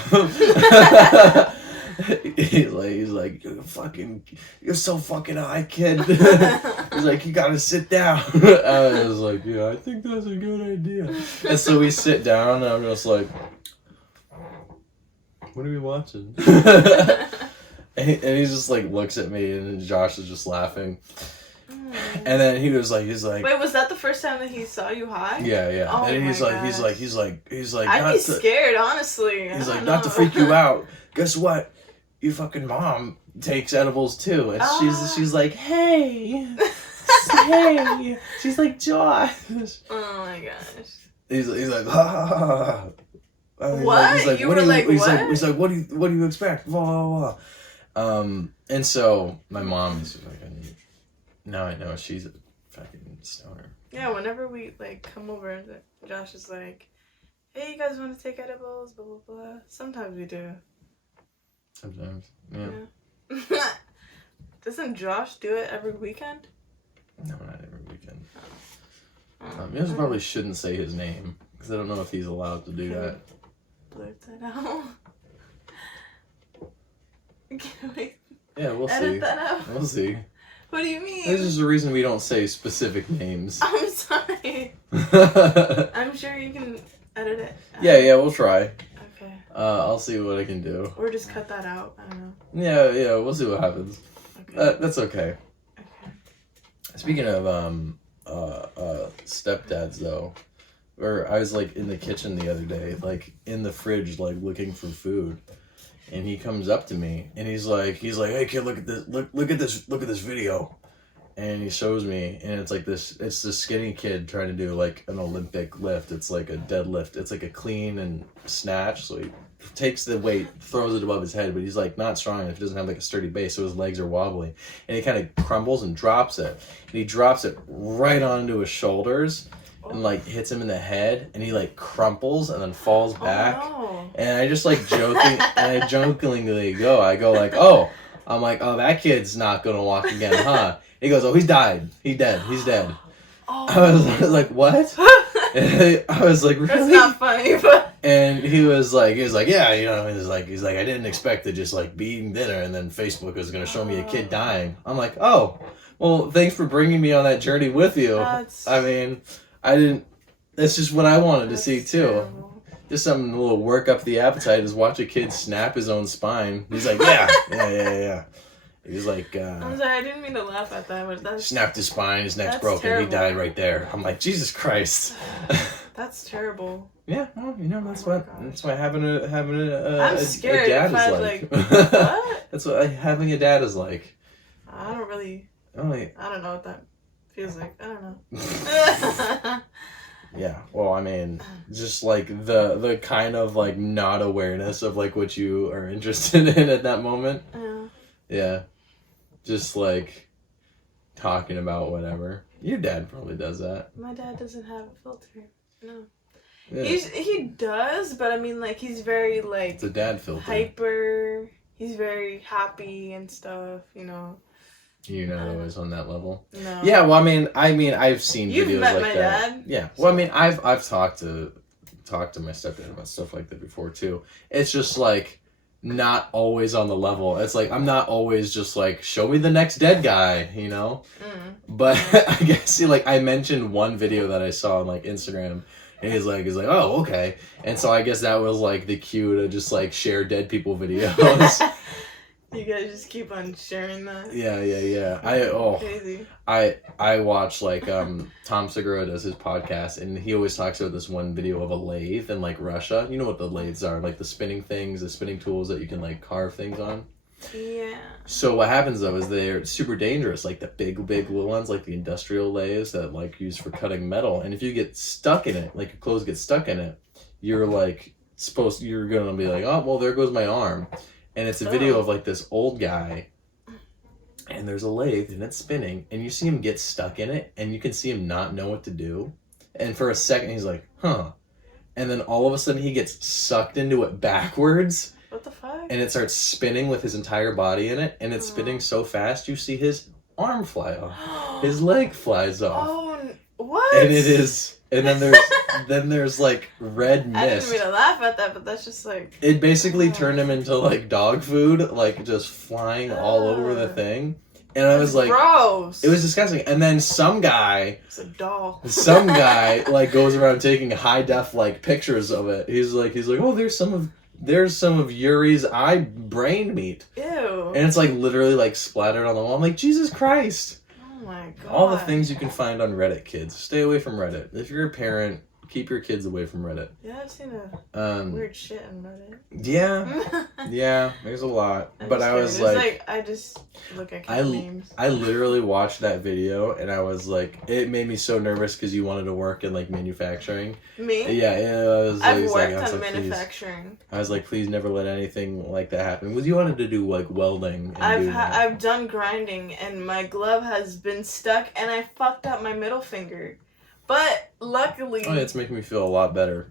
he's like, you're so fucking high, kid. He's like, you gotta sit down. I was like, yeah, I think that's a good idea. And so we sit down, and I'm just like, what are we watching? And he just like looks at me, and Josh is just laughing. And then he's like, wait, was that the first time that he saw you high? Yeah. Oh, and he's like, I'd be scared, honestly. He's like, not to freak you out. Guess what? Your fucking mom takes edibles too, and she's like, hey. She's like, Josh. Oh my gosh. He's like, ha ha ha. What? He's like, you were like, what? He's like, what do you expect? Blah blah blah. And so my mom is fucking. Now I know she's a fucking stoner. Yeah, whenever we like come over, Josh is like, hey, you guys want to take edibles? Blah blah blah. Sometimes we do. Sometimes, yeah. Doesn't Josh do it every weekend? No, not every weekend. You guys probably shouldn't say his name because I don't know if he's allowed to do that. Blurt that out. Can we Yeah, we'll edit see. that out? We'll see. What do you mean? This is the reason we don't say specific names. I'm sorry. I'm sure you can edit it. Yeah, we'll try. Okay. I'll see what I can do. Or just cut that out. I don't know. Yeah, we'll see what happens. Okay. That's okay. Okay. Speaking of stepdads though, where I was like in the kitchen the other day, like in the fridge, like looking for food, and he comes up to me and he's like, hey kid, look at this, look at this video, and he shows me, and it's this skinny kid trying to do like an Olympic lift. It's like a deadlift. It's like a clean and snatch. So he takes the weight, throws it above his head, but he's like not strong enough. He doesn't have like a sturdy base, so his legs are wobbly, and he kind of crumbles and drops it. And he drops it right onto his shoulders, and like hits him in the head, and he like crumples and then falls back. Oh, no. And I just like jokingly go, oh, that kid's not gonna walk again, huh? He goes, oh, he's died. He's dead. Oh. I was like, what? I was like, really? That's not funny, but. And he was like, yeah, he's like, I didn't expect to just like be eating dinner and then Facebook was gonna show me a kid dying. I'm like, oh, well, thanks for bringing me on that journey with you. I mean, I didn't. That's just what I wanted to see too. Terrible. Just something a little work up the appetite is watch a kid snap his own spine. He's like, yeah. He's like, I'm sorry, I didn't mean to laugh at that, but that's. Snapped his spine, his neck's broken, terrible. he died right there. I'm like, Jesus Christ. That's terrible. Yeah, well, that's what having a I'm scared a dad if I is like. like. What? That's what having a dad is like. I don't really. Oh, wait. I don't know what that feels like. I don't know. Yeah, well, I mean, just like the kind of like not awareness of like what you are interested in at that moment. Yeah. Just like talking about whatever. Your dad probably does that. My dad doesn't have a filter. No. Yeah. He does, but I mean, like, he's very like It's a dad filter. hyper. He's very happy and stuff. You're not always on that level. No. Yeah, well, I mean, I've seen You've videos met like my that. dad? Yeah. Well, I mean, I've talked to my stepdad about stuff like that before too. It's just like not always on the level. It's like I'm not always just like show me the next dead guy, But I guess I mentioned one video that I saw on like Instagram. And he's like, oh, okay. And so I guess that was like the cue to just like share dead people videos. You guys just keep on sharing that. Yeah. Crazy. I watch like Tom Segura does his podcast, and he always talks about this one video of a lathe in like Russia. You know what the lathes are, like the spinning tools that you can like carve things on. Yeah. So what happens though is they're super dangerous, like the big ones, like the industrial lathes that like used for cutting metal. And if you get stuck in it, like your clothes get stuck in it, you're gonna be like, oh well, there goes my arm. And it's a video of like this old guy, and there's a lathe and it's spinning, and you see him get stuck in it, and you can see him not know what to do. And for a second he's like, huh. And then all of a sudden he gets sucked into it backwards. What the fuck? And it starts spinning with his entire body in it, and it's spinning so fast you see his arm fly off. His leg flies off. Oh, what? And it is, and then there's then there's like red mist. I didn't mean to laugh at that, but that's just like... It basically turned him into like dog food, like just flying all over the thing. And I was like, gross. It was disgusting. And then some guy, it's a doll. Some guy like goes around taking high def like pictures of it. He's like, oh, there's some of Yuri's eye brain meat. Ew. And it's like literally like splattered on the wall. I'm like, Jesus Christ. Oh my God. All the things you can find on Reddit, kids. Stay away from Reddit. If you're a parent, keep your kids away from Reddit. Yeah, I've seen a weird shit on Reddit. Yeah, there's a lot. But I was like, I just look at names. I literally watched that video and I was like, it made me so nervous because you wanted to work in like manufacturing. Me? Yeah, I've worked on manufacturing. I was like, please never let anything like that happen. Because you wanted to do like welding. I've done grinding and my glove has been stuck and I fucked up my middle finger. But luckily... Oh, yeah, it's making me feel a lot better.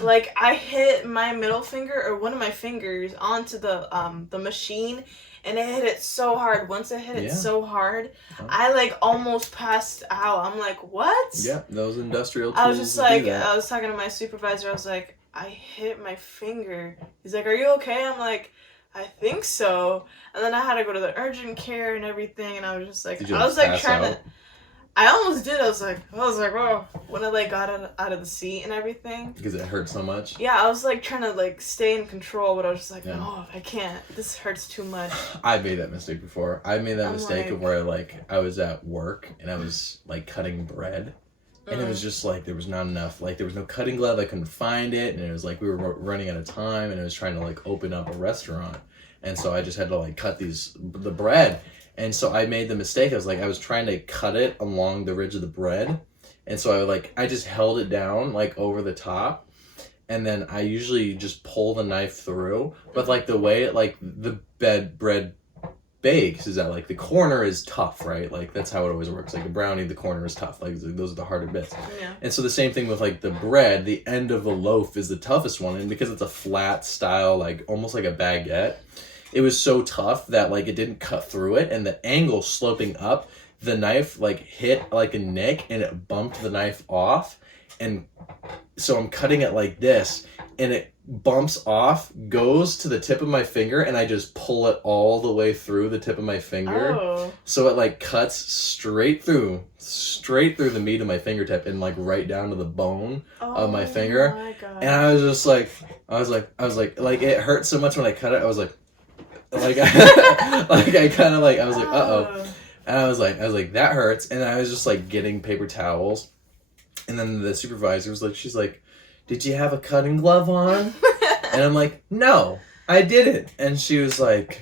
like, I hit my middle finger, or one of my fingers, onto the machine, and it hit it so hard. Once it hit it so hard, I, like, almost passed out. I'm like, what? Yeah, those industrial tools. I was just like, I was talking to my supervisor, I was like, I hit my finger. He's like, are you okay? I'm like... I think so. And then I had to go to the urgent care and everything, and I was just like... I was, like, trying to... I almost did. I was like, oh, when I like got out of the seat and everything. Because it hurt so much? Yeah, I was like trying to like stay in control, but I was just like, no, I can't. This hurts too much. I made that mistake before. I made that mistake of where like I was at work and I was like cutting bread. And it was just like there was not enough, like there was no cutting glove, I couldn't find it, and it was like we were running out of time and I was trying to like open up a restaurant. And so I just had to like cut the bread. And so I made the mistake. I was trying to cut it along the ridge of the bread. And so I just held it down like over the top. And then I usually just pull the knife through. But like the way it, like the bread bakes is that like the corner is tough, right? Like that's how it always works. Like a brownie, the corner is tough. Like those are the harder bits. Yeah. And so the same thing with like the bread, the end of the loaf is the toughest one. And because it's a flat style, like almost like a baguette, it was so tough that like it didn't cut through it, and the angle sloping up, the knife like hit like a nick and it bumped the knife off. And so I'm cutting it like this and it bumps off, goes to the tip of my finger, and I just pull it all the way through the tip of my finger. Oh. So it like cuts straight through the meat of my fingertip and like right down to the bone of my finger. My God. And I was just like, I was like it hurt so much when I cut it. I was like I kind of like, I was like, uh-oh. And I was like, that hurts. And I was just like getting paper towels. And then the supervisor was like, she's like, did you have a cutting glove on? And I'm like, no, I didn't. And she's like,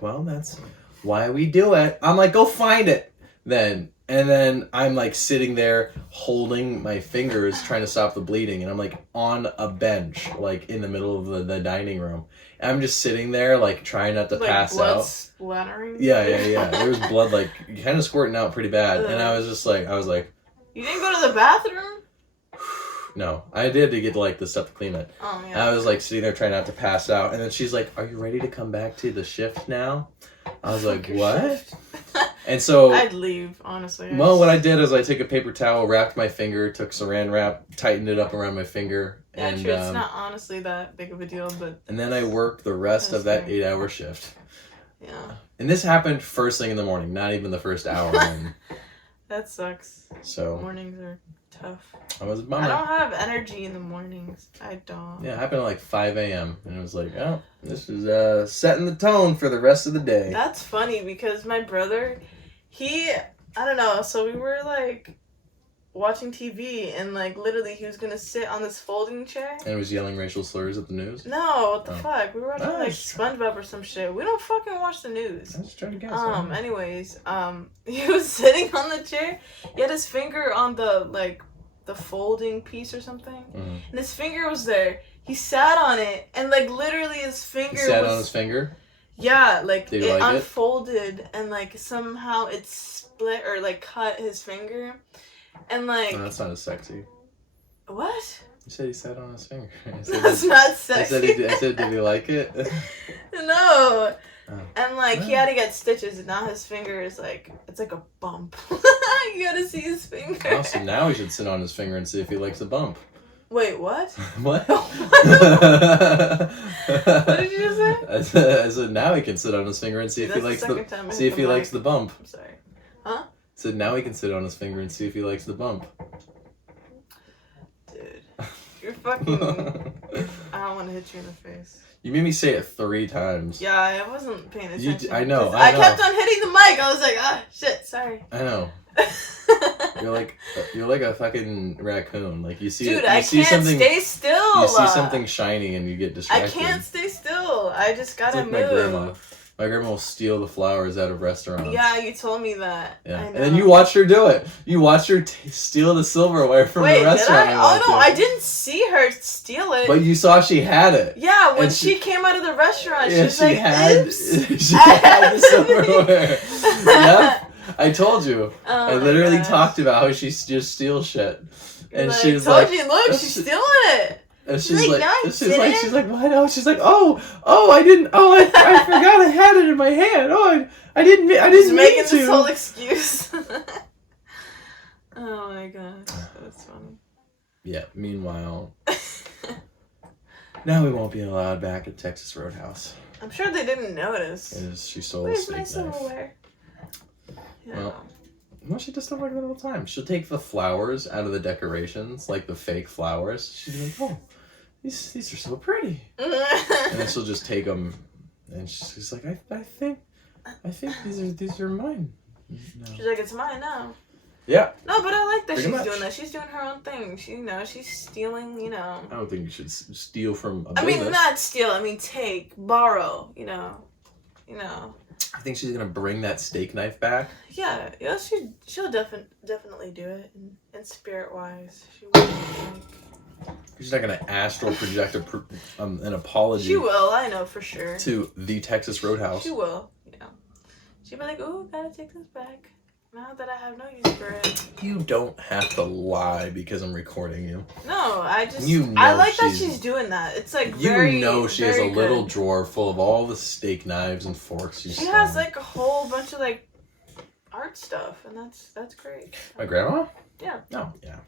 well, that's why we do it. I'm like, go find it then. And then I'm like sitting there holding my fingers trying to stop the bleeding. And I'm like on a bench, like in the middle of the dining room. And I'm just sitting there like trying not to pass blood out. Splattering? Yeah. There was blood like kind of squirting out pretty bad. And I was like, you didn't go to the bathroom? No, I did to get like the stuff to clean it. Oh, yeah. And I was like sitting there trying not to pass out. And then she's like, are you ready to come back to the shift now? I was like, what? And so I'd leave, honestly. Well, what I did is I took a paper towel, wrapped my finger, took saran wrap, tightened it up around my finger. Yeah, and true. It's not honestly that big of a deal, but... And then I worked the rest of that 8-hour shift. Yeah. And this happened first thing in the morning, not even the first hour. That sucks. So mornings are tough. I was a bummer. I don't have energy in the mornings. I don't. Yeah, it happened at like 5 a.m. And it was like, oh, this is setting the tone for the rest of the day. That's funny because my brother, I don't know, so we were like watching TV and like literally he was gonna sit on this folding chair. And was yelling racial slurs at the news? No, what the fuck? We were watching like SpongeBob or some shit. We don't fucking watch the news. I was trying to guess. Anyways, he was sitting on the chair. He had his finger on the folding piece or something. Mm-hmm. And his finger was there. He sat on it and like literally his finger sat on his finger? Yeah, like it unfolded and like somehow it split or like cut his finger. And like... Oh, that's not as sexy. What? You said he sat on his finger. That's not sexy. I said, did he like it? No. Oh. And like he had to get stitches and now his finger is like, it's like a bump. You gotta see his finger. Oh, so now we should sit on his finger and see if he likes a bump. Wait, what? What? What did you just say? I said now he can sit on his finger and see if he likes likes the bump. I'm sorry. Huh? I said now he can sit on his finger and see if he likes the bump. Dude, you're fucking. I don't want to hit you in the face. You made me say it 3 times. Yeah, I wasn't paying attention. I know. I kept on hitting the mic. I was like, shit, sorry. I know. You're like a fucking raccoon. Like you see, dude, you I see can't something, stay still. You see something shiny and you get distracted. I can't stay still. I just gotta it's like move. My grandma. My grandma will steal the flowers out of restaurants. Yeah, you told me that. Yeah, and then you watched her do it. You watched her steal the silverware from the restaurant. Did I? Oh no, I didn't see her steal it. But you saw she had it. Yeah, when she came out of the restaurant, yeah, she had the silverware. Yep. I told you. Oh I literally talked about how she just steals shit. And like, she was told like, you, look, she's stealing it. And she's like, no, she's like, what? Oh, she's like, oh, I didn't. Oh, I forgot I had it in my hand. Oh, I didn't Just making mean to. this whole excuse. Oh my gosh, that's funny. Yeah. Meanwhile, now we won't be allowed back at Texas Roadhouse. I'm sure they didn't notice. She sold Where's a steak my knife. silverware? Yeah. Well, she does stuff like that all the time. She'll take the flowers out of the decorations, like the fake flowers. She's like, oh, these are so pretty. And then she'll just take them, and she's like, I think these are mine. No. She's like, it's mine now. Yeah. No, but I like that Pretty she's much. doing that. She's doing her own thing. She's stealing, I don't think you should steal from a I business. mean, not steal. I mean, take, borrow. You know. I think she's gonna bring that steak knife back. Yeah, she'll definitely do it in spirit wise. She will. She's not gonna astral project an apology. She will. I know for sure. To the Texas Roadhouse. She will. Yeah. She'll be like, "Oh, gotta take this back now that I have no use for it." You don't have to lie because I'm recording you. No, I just know I like that she's doing that. It's like she has a little good. drawer full of all the steak knives and forks. She has like a whole bunch of like art stuff, and that's great. My grandma? Yeah. Oh yeah.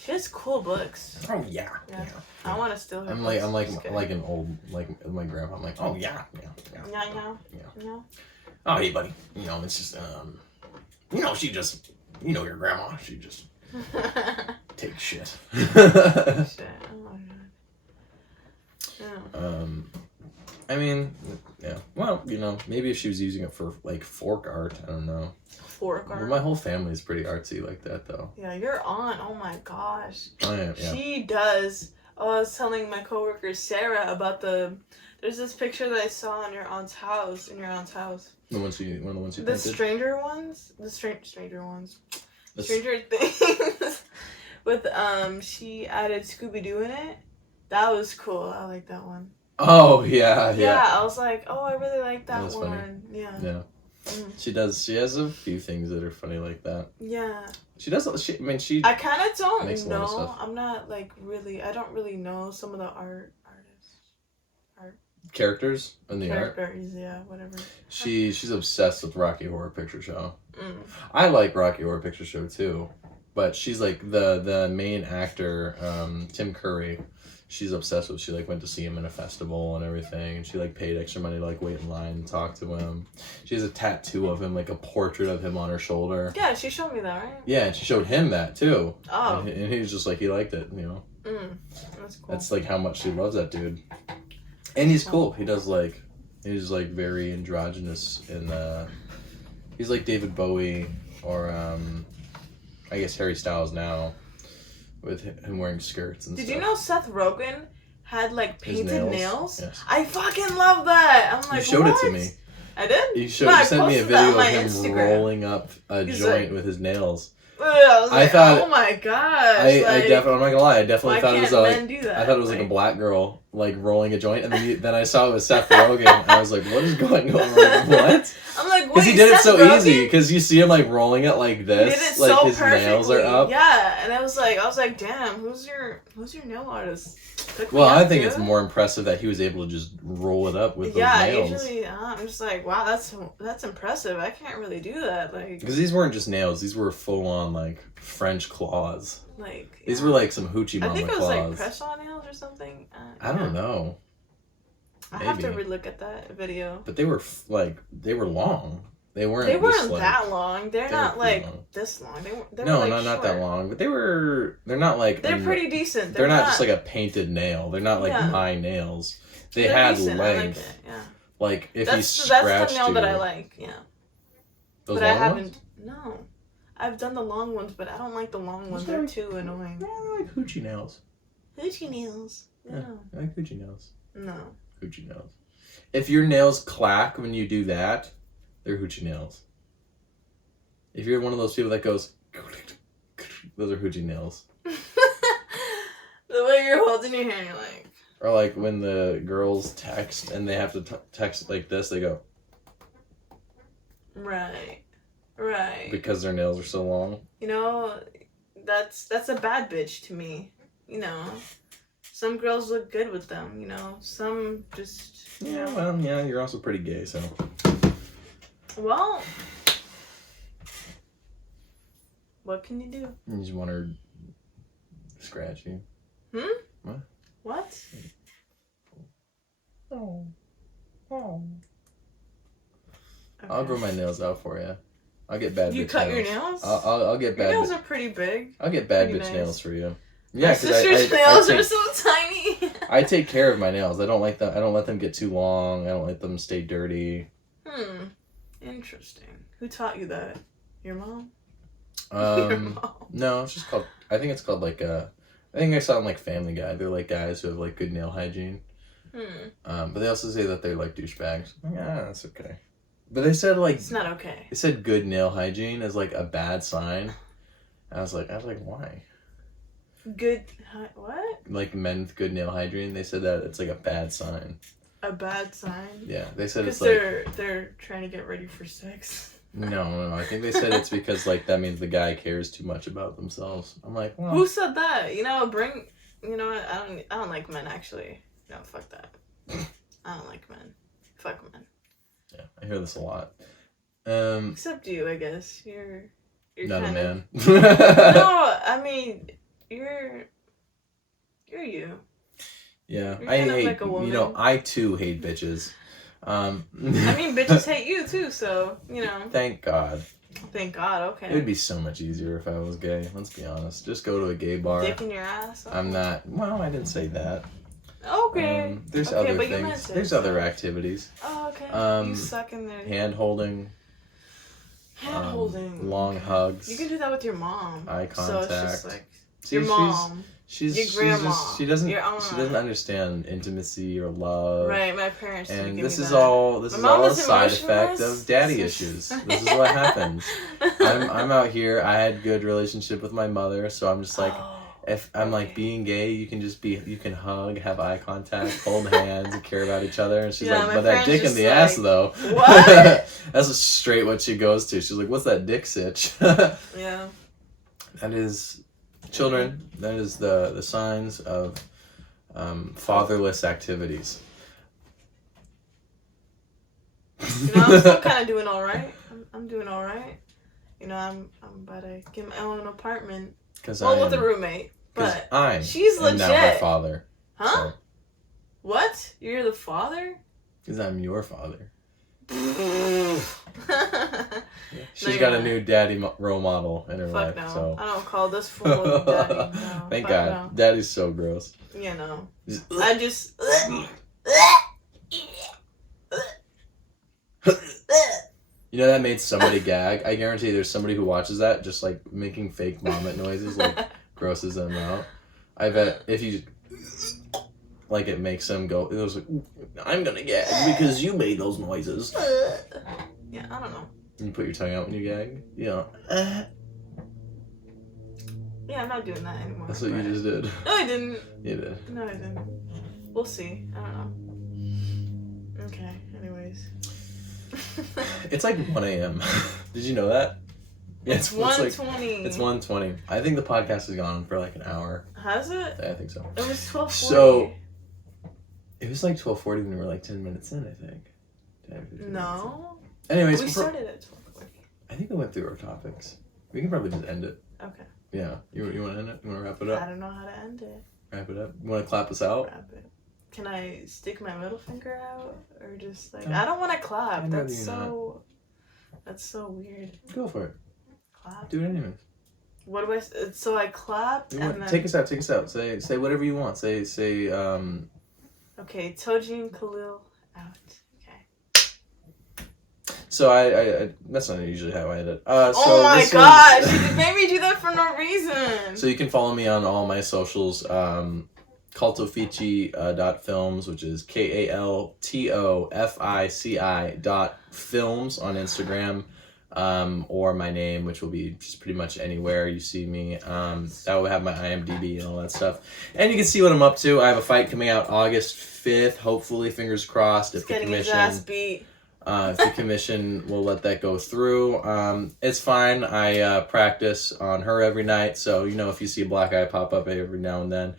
She has cool books. Oh yeah. I want to steal her. I'm like an old like my grandma. I'm like, oh yeah. Yeah. Oh hey buddy. It's just she just your grandma. She just takes shit. Shit. Oh my god. Yeah. I mean, yeah. Well, maybe if she was using it for like fork art, I don't know. Fork art. Well, my whole family is pretty artsy like that, though. Yeah, your aunt. Oh my gosh. Oh yeah. She does. I was telling my coworker Sarah about there's this picture that I saw in your aunt's house. One of the ones you painted? The stranger ones. Stranger Things. With she added Scooby-Doo in it. That was cool. I like that one. Oh yeah. Yeah, I was like, oh, I really like that one. Funny. Yeah. Yeah. She does. She has a few things that are funny like that. Yeah. She does. I kind of don't makes a lot of know. stuff. I'm not like really. I don't really know some of the artists. Characters in the art. Characters, yeah, whatever. She's obsessed with Rocky Horror Picture Show. I I like Rocky Horror Picture Show too, but she's like the main actor, Tim Curry. She's obsessed with. She like went to see him in a festival and everything, and she like paid extra money to like wait in line and talk to him. She has a tattoo of him, like a portrait of him on her shoulder. Yeah, she showed me that, right? Yeah, and she showed him that too. Oh. And he was just like, he liked it, That's cool. That's like how much she loves that dude. And he's cool. He's like very androgynous and he's like David Bowie or I guess Harry Styles now with him wearing skirts and stuff. Did you know Seth Rogen had like painted nails? Yes. I fucking love that. I'm like, you showed what? it to me. I did? You sent me a video of him Instagram. rolling up a joint with his nails. I was like, thought, oh my gosh. I definitely, I'm not gonna lie, I definitely thought it was like, do that? I thought it was like a black girl like rolling a joint, and then I saw it was Seth Rogen. I was like, what is going on? Like, what? I'm like, because he did it so easy. Because you see him like rolling it like this, he did it like so his perfectly. nails are up. Yeah, and I was like, damn, who's your nail artist? Well, I think it's more impressive that he was able to just roll it up with those nails. Usually I'm just like, wow, that's impressive. I can't really do that, like. Because these weren't just nails; these were full on like French claws. Like These were like some hoochie mama I think it was claws. like press-on nails or something. I don't know. I have to relook at that video. But they were they were long. They weren't. They weren't this, like, that long. They're not like long. this long. They no, were like not that long. But they're not like. They're pretty decent. They're not just like a painted nail. They're not like my nails. They're had decent. Length. I like it. Yeah. Like if you scratched that's the nail that I like. Yeah. Those but long I haven't. Ones? No, I've done the long ones, but I don't like the long ones. They're too annoying. I like hoochie nails. Hoochie nails. No. Yeah, I like hoochie nails. No. Hoochie nails. If your nails clack when you do that, they're hoochie nails. If you're one of those people that goes, those are hoochie nails. The way you're holding your hand, you're like. Or like when the girls text and they have to text like this, they go. Right. Because their nails are so long. You know, that's a bad bitch to me. You know, some girls look good with them. You know, some just. Yeah, well, yeah, you're also pretty gay, so. Well, what can you do? You just want her to scratch you. What? Oh. Okay. I'll grow my nails out for you. I'll get bad. You bitch cut nails. your nails? I'll get bad. Your nails are pretty big. I'll get bad Pretty bitch nice. nails for you. Yeah, my because sister's nails are so tiny. I take care of my nails. I don't like them. I don't let them get too long. I don't let them stay dirty. Interesting. Who taught you that? Your mom? Your mom. No, it's just called. I think it's called like I think I saw it on like Family Guy. They're like guys who have like good nail hygiene. But they also say that they're like douchebags. Yeah, that's okay. But they said like it's not okay. They said good nail hygiene is like a bad sign. I was like, why? Good what? Like men with good nail hygiene, they said that it's like a bad sign. A bad sign? Yeah, they said it's like they're trying to get ready for sex. No. I think they said it's because like that means the guy cares too much about themselves. I'm like, well, who said that? You know, you know what? I don't like men actually. No, fuck that. I don't like men. Fuck men. Yeah, I hear this a lot. Except you, I guess. You're not a man. No, I mean you're you. Yeah, You're I hate. like a woman. You know, I too hate bitches. I mean, bitches hate you too, so you know. Thank God. Thank God. Okay. It would be so much easier if I was gay. Let's be honest. Just go to a gay bar. Dick in your ass. Okay. I'm not. Well, I didn't say that. Okay. There's okay, other things. There's other activities. Oh, okay. You suck in there. Hand holding. Hand holding. Long hugs. You can do that with your mom. Eye contact. So it's just like See, your mom. She's your grandma. She doesn't understand intimacy or love. Right, my parents. And this is all a side effect of daddy This issues. This is what happens. I'm out here. I had good relationship with my mother, so I'm just like. If I'm like being gay, you can hug, have eye contact, hold hands, and care about each other. And she's like, but that dick in the ass though. What? That's straight what she goes to. She's like, what's that dick sitch? Yeah. That is, children, that is the signs of fatherless activities. You know, I'm still kind of doing all right. I'm doing all right. You know, I'm about to get my own apartment. With a roommate. But she's legit. Now her father. Huh? So. What? You're the father? Because I'm your father. She's got a new daddy role model in her life. No. So I don't call this fool daddy. No. Thank God. No. Daddy's so gross. You know. I just. You know that made somebody gag? I guarantee there's somebody who watches that just like making fake vomit noises, like grosses them out. I bet if you like it makes them go, it was like, I'm gonna gag because you made those noises. Yeah, I don't know. And you put your tongue out when you gag? Yeah. Yeah, I'm not doing that anymore. That's what you just did. No, I didn't. You did. No, I didn't. We'll see. I don't know. Okay, anyways. It's like 1 a.m. Did you know that? Yeah, it's 1:20. It's 1:20. I think the podcast has gone on for like an hour. Has it? I think so. It was 12:40. So, it was like 12:40 when we were like 10 minutes in, I think. 10, no. Anyways. We started at 12:40. I think we went through our topics. We can probably just end it. Okay. Yeah. You want to end it? You want to wrap it I up? don't know how to end it. Wrap it up. You want to clap us out? Wrap it. Can I stick my middle finger out or just like No. I don't want to clap. I'd rather That's you so. That's so weird. Go for it. Clap. Do it anyways. What do I? So I clap and then. Take us out. Take us out. Say whatever you want. Say. Okay, Toji and Khalil out. So I that's not usually how I end it. So Oh my gosh! You made me do that for no reason. So you can follow me on all my socials. Cultofici.films, which is KALTOFICI.films on Instagram, or my name, which will be just pretty much anywhere you see me. That will have my IMDb and all that stuff, and you can see what I'm up to. I have a fight coming out August 5th. Hopefully, fingers crossed. He's getting his ass beat. If the commission will let that go through, it's fine. I practice on her every night, so if you see a black eye pop up every now and then,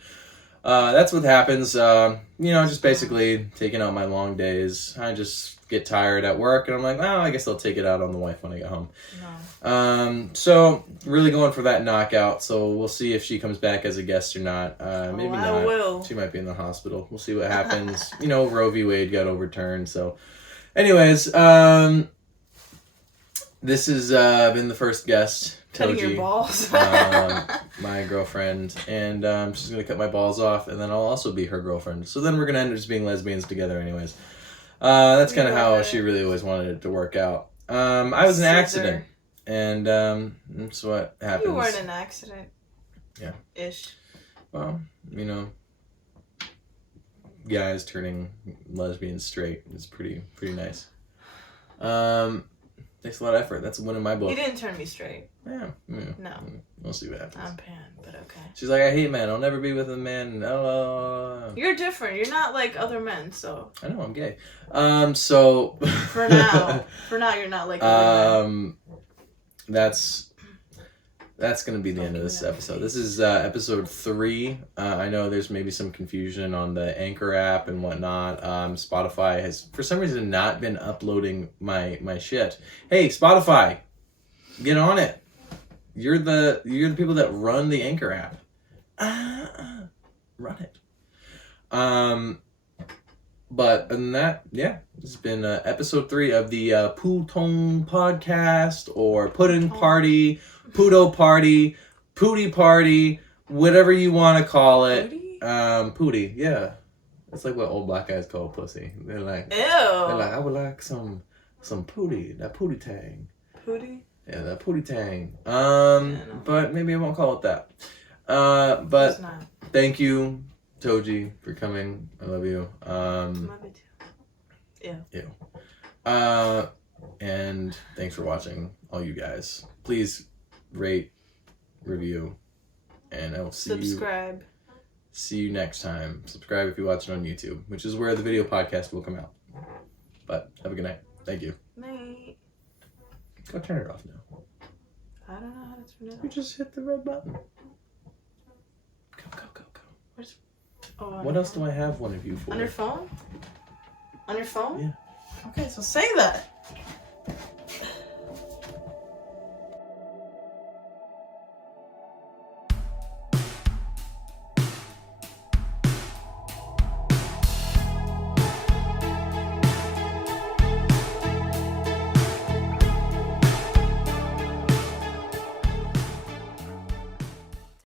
that's what happens. Just basically taking out my long days. I just get tired at work, and I'm like, I guess I'll take it out on the wife when I get home. No. So really going for that knockout. So we'll see if she comes back as a guest or not. Maybe not. I will. She might be in the hospital. We'll see what happens. Roe v. Wade got overturned, so. Anyways, this has been the first guest, Cutting Toji, your balls. my girlfriend, and she's gonna cut my balls off, and then I'll also be her girlfriend. So then we're gonna end up just being lesbians together, anyways. That's kind of how she really always wanted it to work out. I was in an accident, and that's what happens. You weren't in an accident. Yeah. Ish. Well, guys turning lesbians straight is pretty nice. Takes a lot of effort. That's a win in my book. You didn't turn me straight. Yeah. No. We'll see what happens. I'm pan, but okay. She's like, I hate men. I'll never be with a man. You're different. You're not like other men, so. I know, I'm gay. So. For now, you're not like other men. That's going to be the end of this episode. This is episode 3. I know there's maybe some confusion on the Anchor app and whatnot. Spotify has, for some reason, not been uploading my shit. Hey, Spotify, get on it. You're the people that run the Anchor app. Run it. But other than that, yeah, this has been episode 3 of the Putong podcast, or Pudding Party, Puto Party, Pootie Party, whatever you want to call it. Pootie, yeah. It's like what old black guys call pussy. They're like, ew. They're like, I would like some pootie, that pootie tang. Pootie? Yeah, that pootie tang. But maybe I won't call it that. But thank you, Toji, for coming. I love you. Love you too. Ew. And thanks for watching, all you guys. Please rate, review, and I will Subscribe. See you next time. Subscribe if you watch it on YouTube, which is where the video podcast will come out. But have a good night. Thank you. Night. Go turn it off now. I don't know how to turn it off. You just hit the red button. Go. Where's... What else do I have one of you for? On your phone? On your phone? Yeah. Okay, so say that.